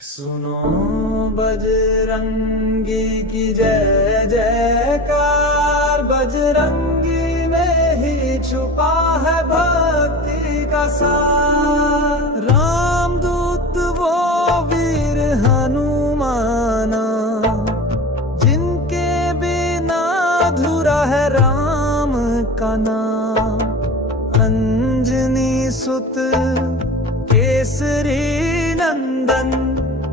सुनो बजरंगी की जय जयकार, बजरंगी में ही छुपा है भक्ति का सार। रामदूत वो वीर हनुमाना, जिनके बिना अधूरा है राम का नाम। अंजनी सुत केसरी नंदन,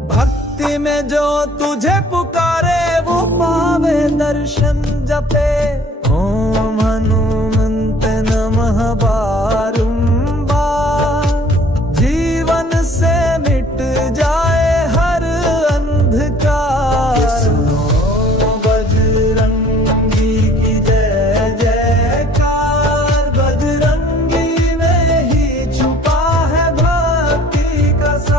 भक्ति में जो तुझे पुकारे वो पावे दर्शन जपे। ओम हनुमंत नमः बारंबार, जीवन से मिट जाए हर अंधकार। सुनो बजरंगी की जय जयकार, बजरंगी में ही छुपा है भक्ति का सार।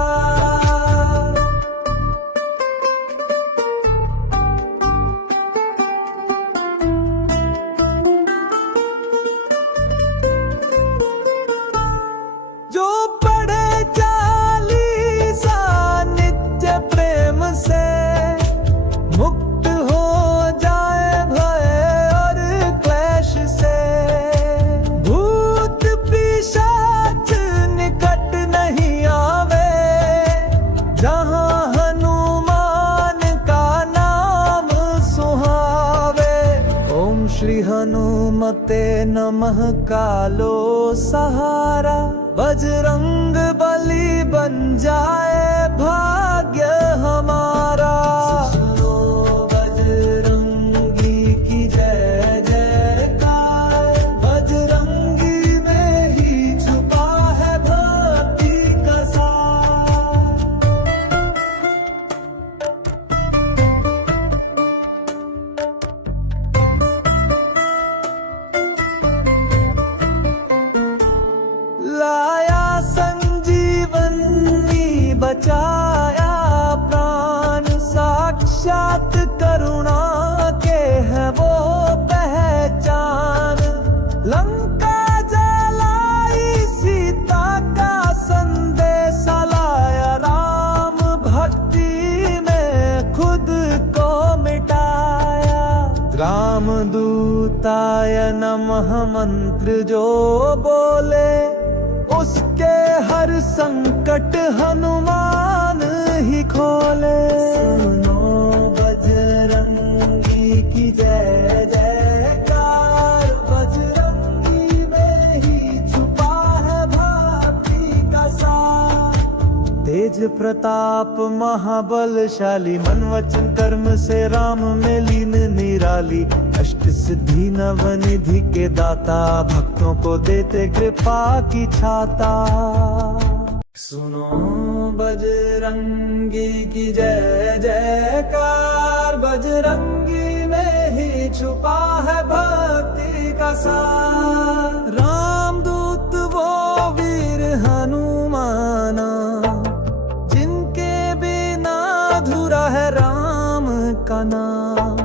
जो पढ़े चालीसा नित्य प्रेम से, मुक्त हो जाए भय और क्लेश से। भूत पिशाच निकट नहीं आवे, जहाँ हनुमान का नाम सुहावे। ओम श्री हनुमते नमः कालो सहारा, बजरंग बली बन जाए भाग्य हमारा। सुनो बजरंगी की जय जयकार, बजरंगी में ही छुपा है भक्ति का सार। लाया संजीवनी, बचाया प्राण, साक्षात करुणा के है वो पहचान। लंका जलाई सीता का संदेशा लाया, राम भक्ति में खुद को मिटाया। रामदूताय नमः मंत्र जो बोले, उसके हर संकट हनुमान ही खोले। सुनो बजरंगी की जय जयकार, बजरंगी में ही छुपा है भक्ति का सार। तेज प्रताप महाबलशाली, मन वचन कर्म से राम में लीन निराली। अष्ट सिद्धि नवनिधि के दाता, भक्तों को देते कृपा की छाता। सुनो बजरंगी की जय जयकार, बजरंगी में ही छुपा है भक्ति का सार। रामदूत वो वीर हनुमाना, जिनके बिना अधूरा है राम का नाम।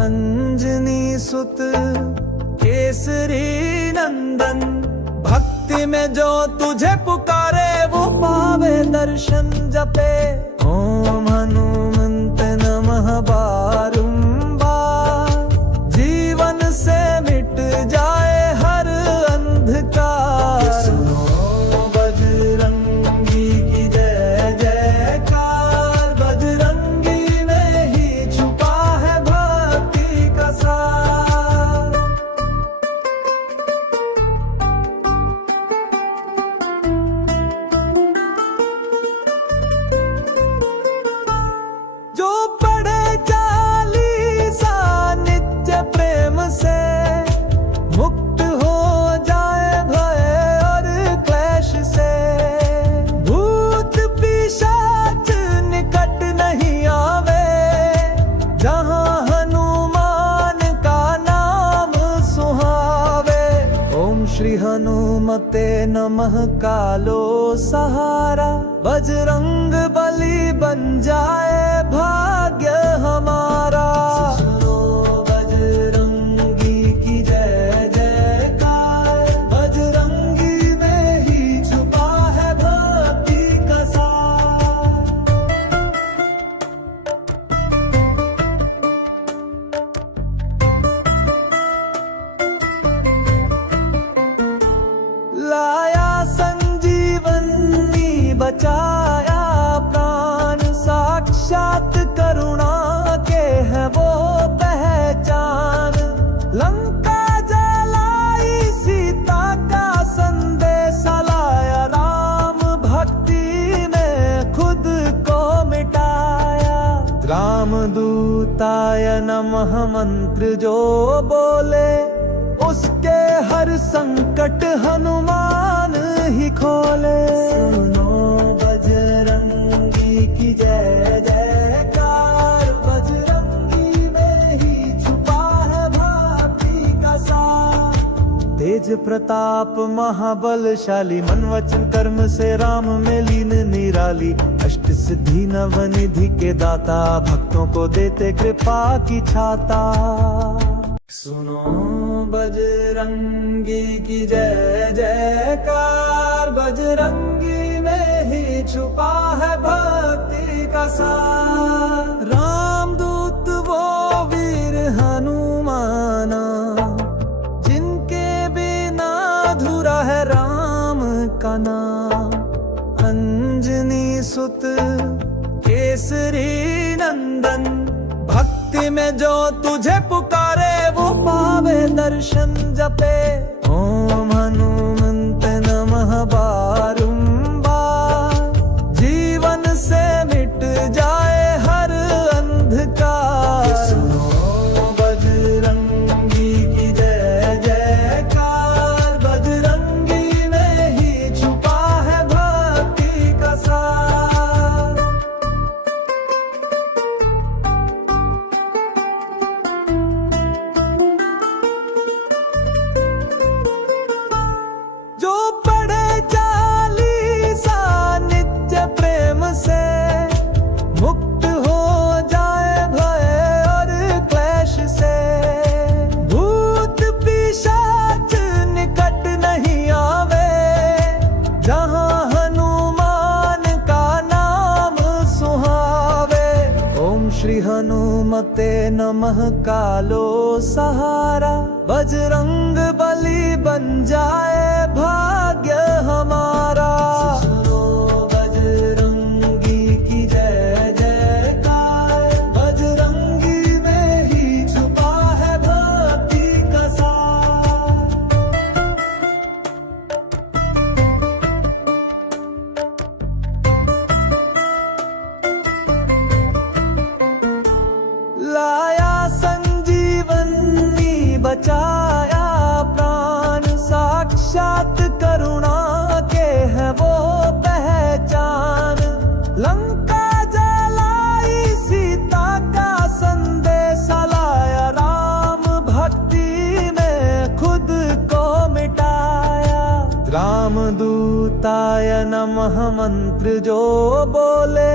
अंजनी सुत केसरी नंदन, भक्ति में जो तुझे पुकारे वो पावे दर्शन जपे। ओम हनुमंत नमः बारंबार, जीवन से मिट जाए हर अंधकार। सुनो बजरंगी की जय जयकार, बजरंगी में ही छुपा है भक्ति का सार। जो पढ़े चालीसा नित्य प्रेम से, मुक्त हो जाए भय और क्लेश से। भूत पिशाच निकट नहीं आवे, जहाँ हनुमान का नाम सुहावे। ओम श्री हनुमते नमः कालो सहारा, बजरंग बली बन जाए भाग्य हमारा। सुनो बजरंगी की जय जयकार, बजरंगी में ही छुपा है भक्ति का सार। रामदूताय नमः मंत्र जो बोले, उसके हर संकट हनुमान ही खोले। सुनो बजरंगी की जय जयकार, बजरंगी में ही छुपा है भक्ति का सार। तेज प्रताप महाबलशाली, मन वचन कर्म से राम में लीन निराली। अष्ट सिद्धि नवनिधि के दाता, भक्तों को देते कृपा की छाता। सुनो बजरंगी की जय जयकार, बजरंगी में ही छुपा है भक्ति का सार। रामदूत वो वीर हनुमाना, जिनके बिना अधूरा है राम का नाम। अंजनी सुत केसरी नंदन, भक्ति में जो तुझे पुकारे वो पावे दर्शन जपे। ओम हनुमंत नमः बारंबार, जीवन से मिट जाए हर अंधकार। सुनो बजरंगी की जय जयकार, बजरंगी में ही छुपा है भक्ति का सार। जो पढ़े चालीसा नित्य प्रेम से, मुक्त हो जाए भय और क्लेश से। भूत पिशाच निकट नहीं आवे, जहाँ हनुमान का नाम सुहावे। ओम श्री हनुमते नमः कालो सहारा, बजरंग बली बन जाए भाग्य हमारा। सुनो बजरंगी की जय जयकार, बजरंगी में ही छुपा है भक्ति का सार। लाया संजीवनी, बचाया प्राण, साक्षात करुणा के है वो पहचान। लंका जलाई सीता का संदेशा लाया, राम भक्ति में खुद को मिटाया। रामदूताय नमः मंत्र जो बोले,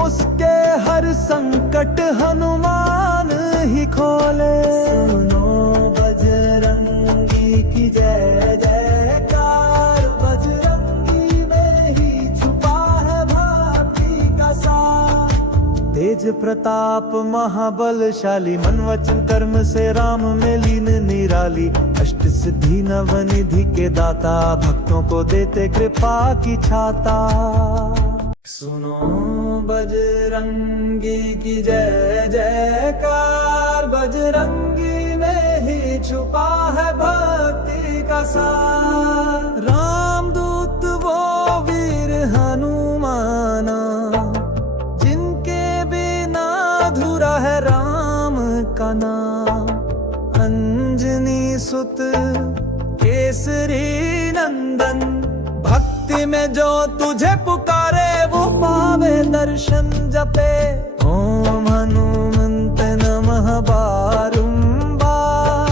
उसके हर संकट हनुमान ही खोले। सुनो बजरंगी की जय जयकार, बजरंगी में ही छुपा है भक्ति का सार। तेज प्रताप महाबलशाली, मन वचन कर्म से राम में लीन निराली। अष्ट सिद्धि नवनिधि के दाता, भक्तों को देते कृपा की छाता। सुनो बजरंगी की जय जयकार, बजरंगी में ही छुपा है भक्ति का सार। रामदूत वो वीर हनुमाना, जिनके बिना अधूरा है राम का नाम। अंजनी सुत केसरी नंदन, भक्ति में जो तुझे पुकारे वो पावे दर्शन जपे। ओम हनुमंत नमः बारंबार,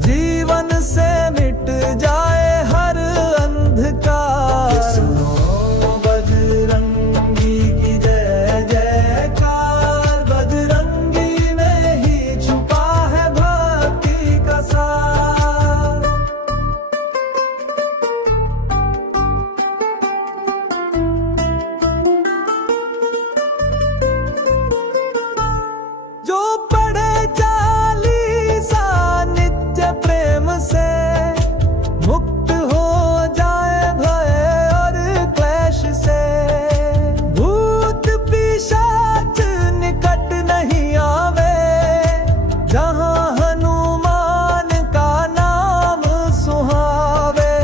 जीवन से मिट जाए हर अंधकार। सुनो बजरंगी की जय जयकार, बजरंगी में ही छुपा है भक्ति का सार। जो पढ़े चालीसा नित्य प्रेम से, मुक्त हो जाए भय और क्लेश से। भूत पिशाच निकट नहीं आवे, जहाँ हनुमान का नाम सुहावे।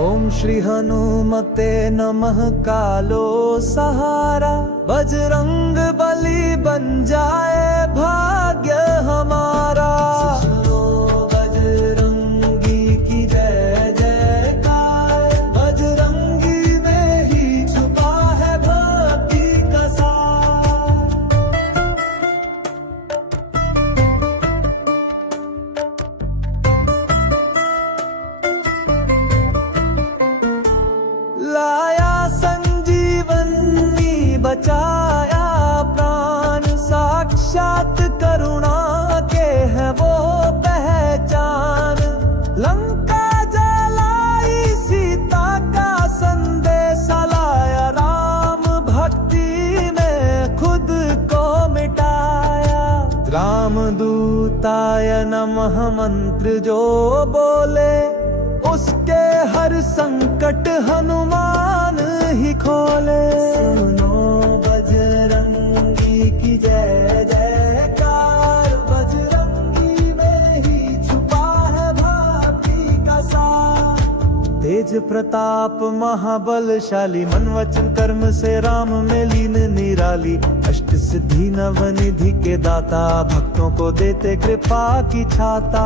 ओम श्री हनुमते नमः कालो सहारा, बजरंग बली बन जाए भाग्य हमारा। सुनो बजरंगी की जय जयकार, बजरंगी में ही छुपा है भक्ति का सार। लाया संजीवनी, बचाया प्राण, साक्षात करुणा के है वो पहचान। लंका जलाई, सीता का संदेशा लाया, राम भक्ति में खुद को मिटाया। रामदूताय नमः मंत्र जो बोले, उसके हर संकट हनुमान ही खोले। सुनो बजरंगी की जय जयकार, बजरंगी में ही छुपा है भक्ति का सार। तेज प्रताप महाबलशाली, मन वचन कर्म से राम में लीन निराली। अष्ट सिद्धि नव निधि के दाता, भक्तों को देते कृपा की छाता।